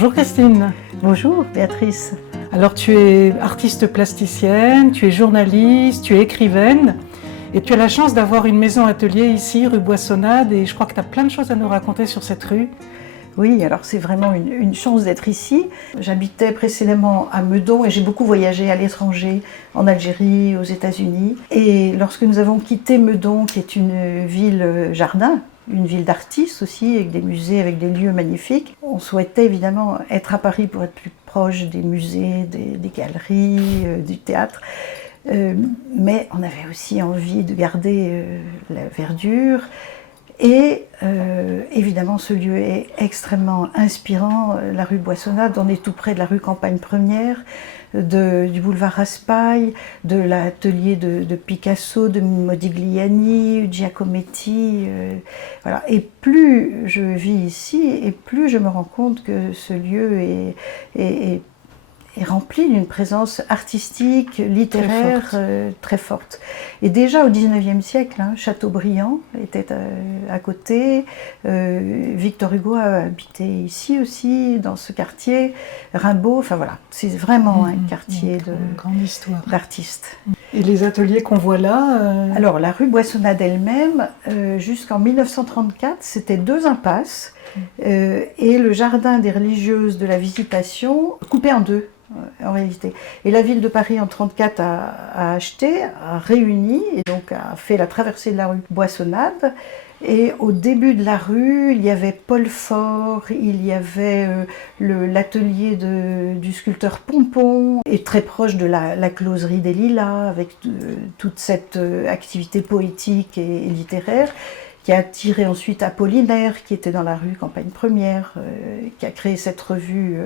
Bonjour Christine. Bonjour Béatrice. Alors tu es artiste plasticienne, tu es journaliste, tu es écrivaine et tu as la chance d'avoir une maison atelier ici, rue Boissonnade, et je crois que tu as plein de choses à nous raconter sur cette rue. Oui, alors c'est vraiment une chance d'être ici. J'habitais précédemment à Meudon et j'ai beaucoup voyagé à l'étranger, en Algérie, aux États-Unis. Et lorsque nous avons quitté Meudon, qui est une ville jardin, une ville d'artistes aussi, avec des musées, avec des lieux magnifiques, on souhaitait évidemment être à Paris pour être plus proche des musées, des galeries, du théâtre. Mais on avait aussi envie de garder la verdure. Et évidemment, ce lieu est extrêmement inspirant. La rue Boissonnade, on est tout près de la rue Campagne Première, du boulevard Raspail, de l'atelier de Picasso, de Modigliani, Giacometti. Voilà. Et plus je vis ici, et plus je me rends compte que ce lieu est rempli d'une présence artistique, littéraire très forte. Et déjà au XIXe siècle, Chateaubriand était à côté, Victor Hugo a habité ici aussi, dans ce quartier, Rimbaud, enfin voilà, c'est vraiment un quartier d'artistes. Et les ateliers qu'on voit là Alors la rue Boissonnade elle-même, jusqu'en 1934, c'était 2 impasses, et le jardin des religieuses de la Visitation coupé en 2. En réalité. Et la ville de Paris en 1934 a acheté, a réuni et donc a fait la traversée de la rue Boissonnade. Et au début de la rue, il y avait Paul Fort, il y avait l'atelier du sculpteur Pompon, et très proche de la closerie des Lilas, avec toute cette activité poétique et littéraire, qui a attiré ensuite Apollinaire, qui était dans la rue Campagne Première, qui a créé cette revue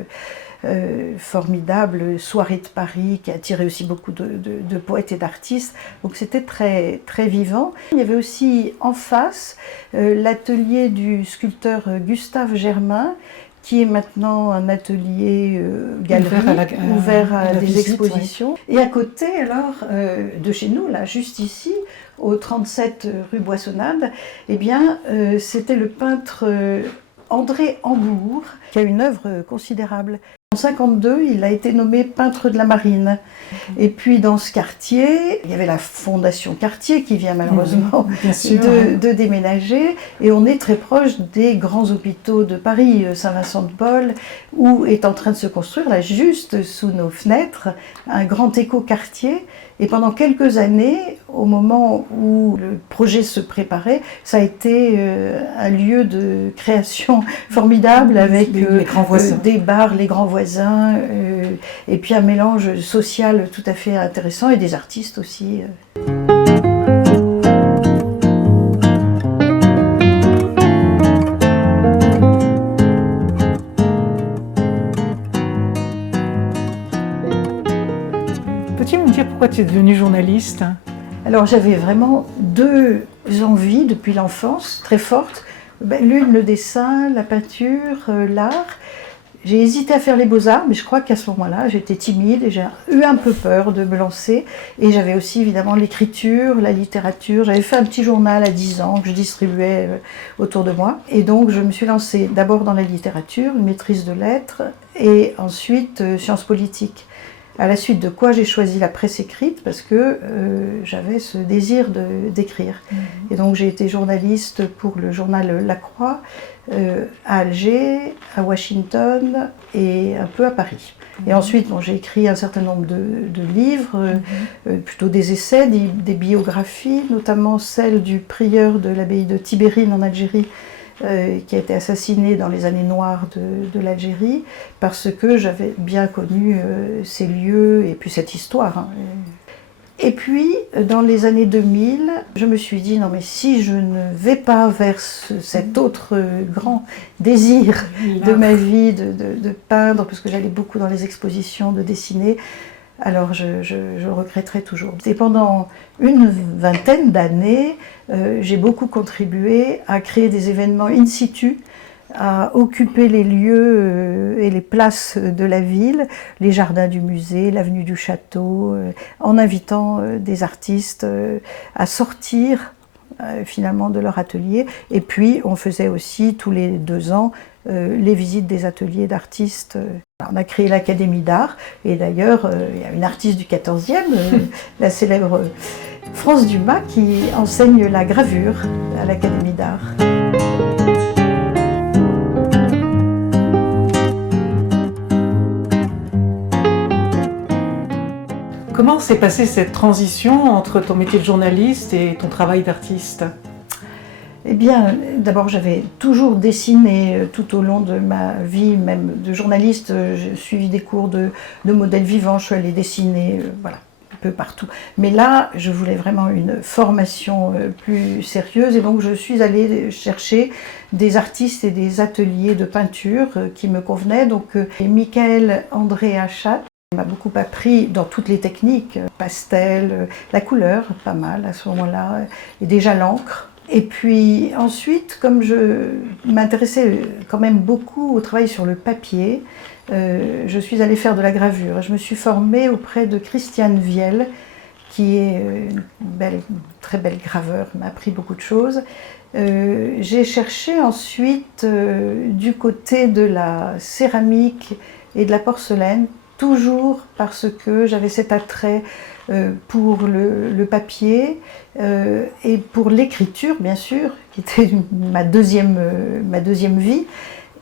formidable, Soirée de Paris, qui a attiré aussi beaucoup de poètes et d'artistes. Donc c'était très, très vivant. Il y avait aussi en face l'atelier du sculpteur Gustave Germain, qui est maintenant un atelier galerie, ouvert à des expositions. Ouais. Et à côté, alors, de chez nous, là, juste ici, au 37 rue Boissonnade, eh bien, c'était le peintre André Hambourg, qui a une œuvre considérable. En 1952, il a été nommé peintre de la marine. Et puis dans ce quartier, il y avait la fondation Cartier qui vient malheureusement de déménager. Et on est très proche des grands hôpitaux de Paris, Saint-Vincent-de-Paul, où est en train de se construire, là juste sous nos fenêtres, un grand éco-quartier. Et pendant quelques années, au moment où le projet se préparait, ça a été un lieu de création formidable avec les grands voisins. Des bars, les grands voisins, et puis un mélange social tout à fait intéressant et des artistes aussi. Peux-tu me dire pourquoi tu es devenue journaliste ? Alors j'avais vraiment 2 envies depuis l'enfance, très fortes. L'une, le dessin, la peinture, l'art. J'ai hésité à faire les beaux-arts, mais je crois qu'à ce moment-là, j'étais timide et j'ai eu un peu peur de me lancer. Et j'avais aussi évidemment l'écriture, la littérature. J'avais fait un petit journal à 10 ans que je distribuais autour de moi. Et donc je me suis lancée d'abord dans la littérature, une maîtrise de lettres, et ensuite sciences politiques. À la suite de quoi j'ai choisi la presse écrite parce que j'avais ce désir d'écrire. Et donc j'ai été journaliste pour le journal La Croix, à Alger, à Washington et un peu à Paris. Et ensuite j'ai écrit un certain nombre de livres, plutôt des essais, des biographies, notamment celle du prieur de l'abbaye de Tibérine en Algérie, qui a été assassiné dans les années noires de l'Algérie, parce que j'avais bien connu ces lieux et puis cette histoire. Et puis, dans les années 2000, je me suis dit, non mais si je ne vais pas vers cet autre grand désir de ma vie, de peindre, parce que j'allais beaucoup dans les expositions, de dessiner, alors je regretterai toujours. Et pendant une vingtaine d'années, j'ai beaucoup contribué à créer des événements in situ, à occuper les lieux et les places de la ville, les jardins du musée, l'avenue du château, en invitant des artistes à sortir finalement de leur atelier. Et puis on faisait aussi tous les 2 ans les visites des ateliers d'artistes. On a créé l'Académie d'art, et d'ailleurs il y a une artiste du 14e, la célèbre France Dumas, qui enseigne la gravure à l'Académie d'art. Comment s'est passée cette transition entre ton métier de journaliste et ton travail d'artiste ? Eh bien, d'abord, j'avais toujours dessiné tout au long de ma vie, même de journaliste. J'ai suivi des cours de modèles vivants, je suis allée dessiner, voilà, un peu partout. Mais là, je voulais vraiment une formation plus sérieuse, et donc je suis allée chercher des artistes et des ateliers de peinture qui me convenaient. Donc, Michael André Achat m'a beaucoup appris dans toutes les techniques, pastel, la couleur, pas mal à ce moment-là, et déjà l'encre. Et puis ensuite, comme je m'intéressais quand même beaucoup au travail sur le papier, je suis allée faire de la gravure. Je me suis formée auprès de Christiane Viel, qui est une très belle graveur, m'a appris beaucoup de choses. J'ai cherché ensuite du côté de la céramique et de la porcelaine, toujours parce que j'avais cet attrait pour le papier et pour l'écriture, bien sûr, qui était ma deuxième vie.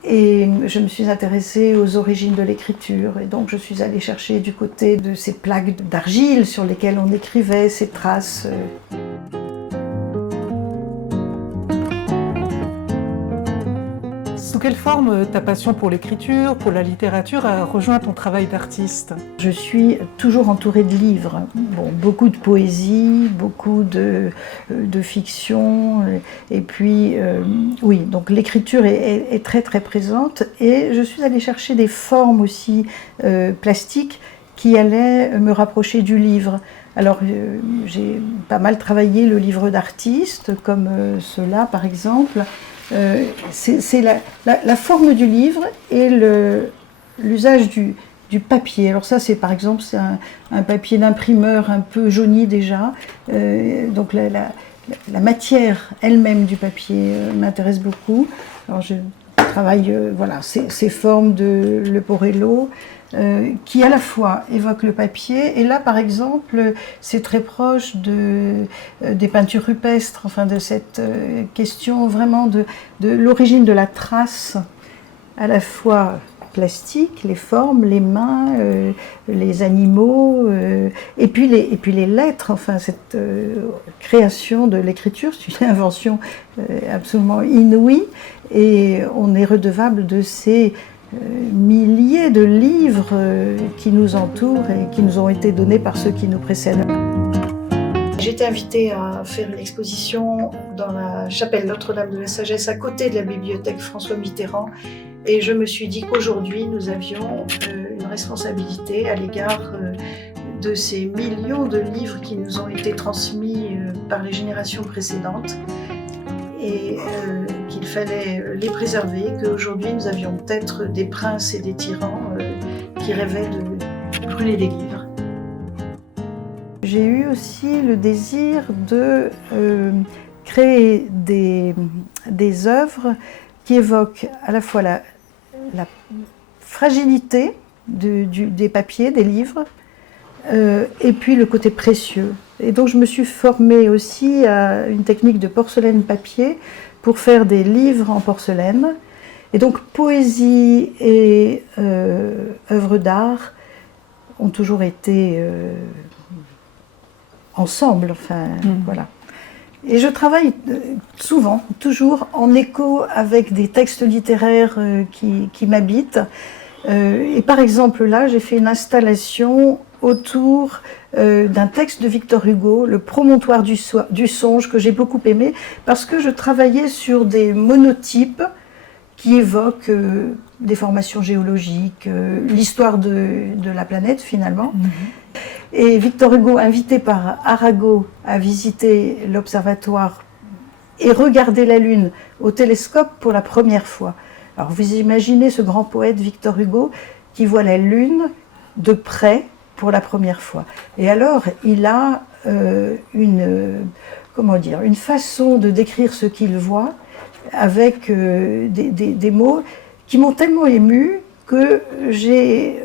Et je me suis intéressée aux origines de l'écriture, et donc je suis allée chercher du côté de ces plaques d'argile sur lesquelles on écrivait, ces traces. Sous quelle forme ta passion pour l'écriture, pour la littérature a rejoint ton travail d'artiste ? Je suis toujours entourée de livres. Bon, beaucoup de poésie, beaucoup de fiction, et puis oui, donc l'écriture est très très présente, et je suis allée chercher des formes aussi plastiques qui allaient me rapprocher du livre. Alors j'ai pas mal travaillé le livre d'artiste, comme cela par exemple. C'est la forme du livre et l'usage du papier. Alors ça, c'est par exemple un papier d'imprimeur un peu jauni déjà. Donc la matière elle-même du papier m'intéresse beaucoup. Alors je travaille voilà, ces formes de Leporello, qui à la fois évoquent le papier, et là par exemple c'est très proche des peintures rupestres, enfin de cette question vraiment de l'origine de la trace, à la fois plastique, les formes, les mains, les animaux, et puis les lettres, enfin cette création de l'écriture, c'est une invention absolument inouïe, et on est redevable de ces milliers de livres qui nous entourent et qui nous ont été donnés par ceux qui nous précèdent. J'ai été invitée à faire une exposition dans la chapelle Notre-Dame de la Sagesse, à côté de la bibliothèque François Mitterrand, et je me suis dit qu'aujourd'hui nous avions une responsabilité à l'égard de ces millions de livres qui nous ont été transmis par les générations précédentes, et qu'il fallait les préserver, qu'aujourd'hui nous avions peut-être des princes et des tyrans qui rêvaient de brûler des livres. J'ai eu aussi le désir de créer des œuvres qui évoquent à la fois la fragilité des papiers, des livres, et puis le côté précieux. Et donc je me suis formée aussi à une technique de porcelaine-papier pour faire des livres en porcelaine. Et donc poésie et œuvres d'art ont toujours été ensemble, enfin voilà. Et je travaille souvent, toujours en écho avec des textes littéraires qui m'habitent. Et par exemple là, j'ai fait une installation autour d'un texte de Victor Hugo, Le Promontoire du songe, que j'ai beaucoup aimé, parce que je travaillais sur des monotypes qui évoquent des formations géologiques, l'histoire de la planète finalement. Et Victor Hugo, invité par Arago à visiter l'observatoire et regarder la Lune au télescope pour la première fois. Alors vous imaginez ce grand poète Victor Hugo qui voit la Lune de près pour la première fois. Et alors il a une comment dire, une façon de décrire ce qu'il voit avec des mots qui m'ont tellement émue que j'ai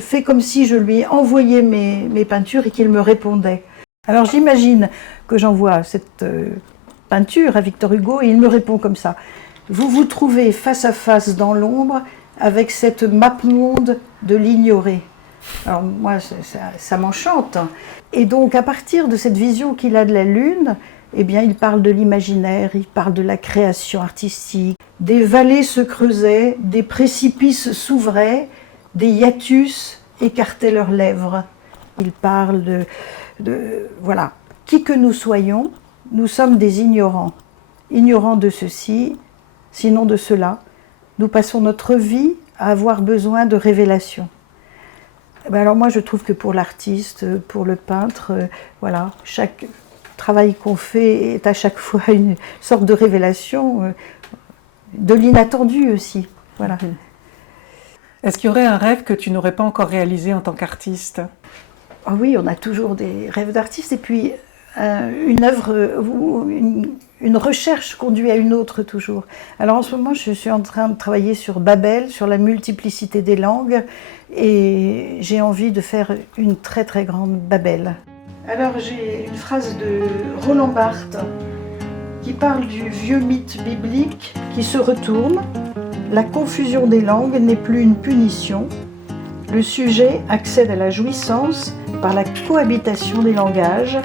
fait comme si je lui envoyais mes peintures et qu'il me répondait. Alors j'imagine que j'envoie cette peinture à Victor Hugo et il me répond comme ça. Vous vous trouvez face à face dans l'ombre avec cette map-monde de l'ignoré. Alors moi, ça m'enchante. Et donc à partir de cette vision qu'il a de la Lune, eh bien, il parle de l'imaginaire, il parle de la création artistique. Des vallées se creusaient, des précipices s'ouvraient, des hiatus écartaient leurs lèvres. Il parle voilà, qui que nous soyons, nous sommes des ignorants. Ignorants de ceci, sinon de cela. Nous passons notre vie à avoir besoin de révélations. Alors moi, je trouve que pour l'artiste, pour le peintre, voilà, chaque travail qu'on fait est à chaque fois une sorte de révélation, de l'inattendu aussi. Voilà. Est-ce qu'il y aurait un rêve que tu n'aurais pas encore réalisé en tant qu'artiste? Ah oui, on a toujours des rêves d'artiste et puis une œuvre ou une recherche conduit à une autre toujours. Alors en ce moment, je suis en train de travailler sur Babel, sur la multiplicité des langues et j'ai envie de faire une très très grande Babel. Alors j'ai une phrase de Roland Barthes qui parle du vieux mythe biblique qui se retourne. La confusion des langues n'est plus une punition. Le sujet accède à la jouissance par la cohabitation des langages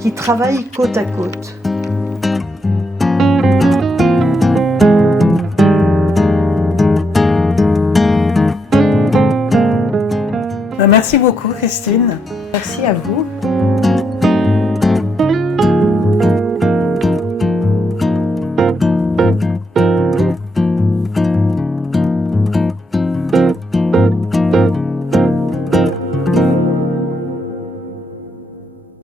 qui travaillent côte à côte. Merci beaucoup, Christine. Merci à vous.